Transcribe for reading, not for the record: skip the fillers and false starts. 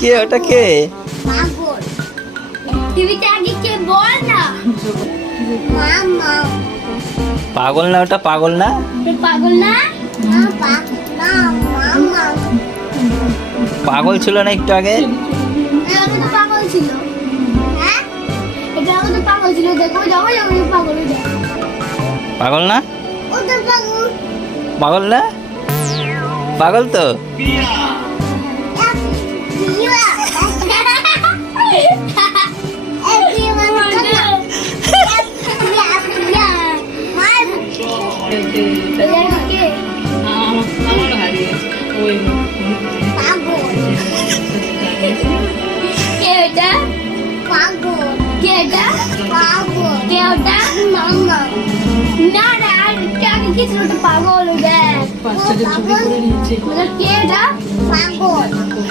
কে ওটা কে? পাগল। টিভিতে আগে কে বল না। মামা। পাগল না ওটা? পাগল না? পাগল না? না মামা। পাগল ছিল না একটু আগে? এটা তো পাগল ছিল। হ্যাঁ? এটা তো পাগল ছিল। দেখো যাও পাগল হয়ে যায়। পাগল না? ওটা পাগল। পাগল না? পাগল তো। পাগল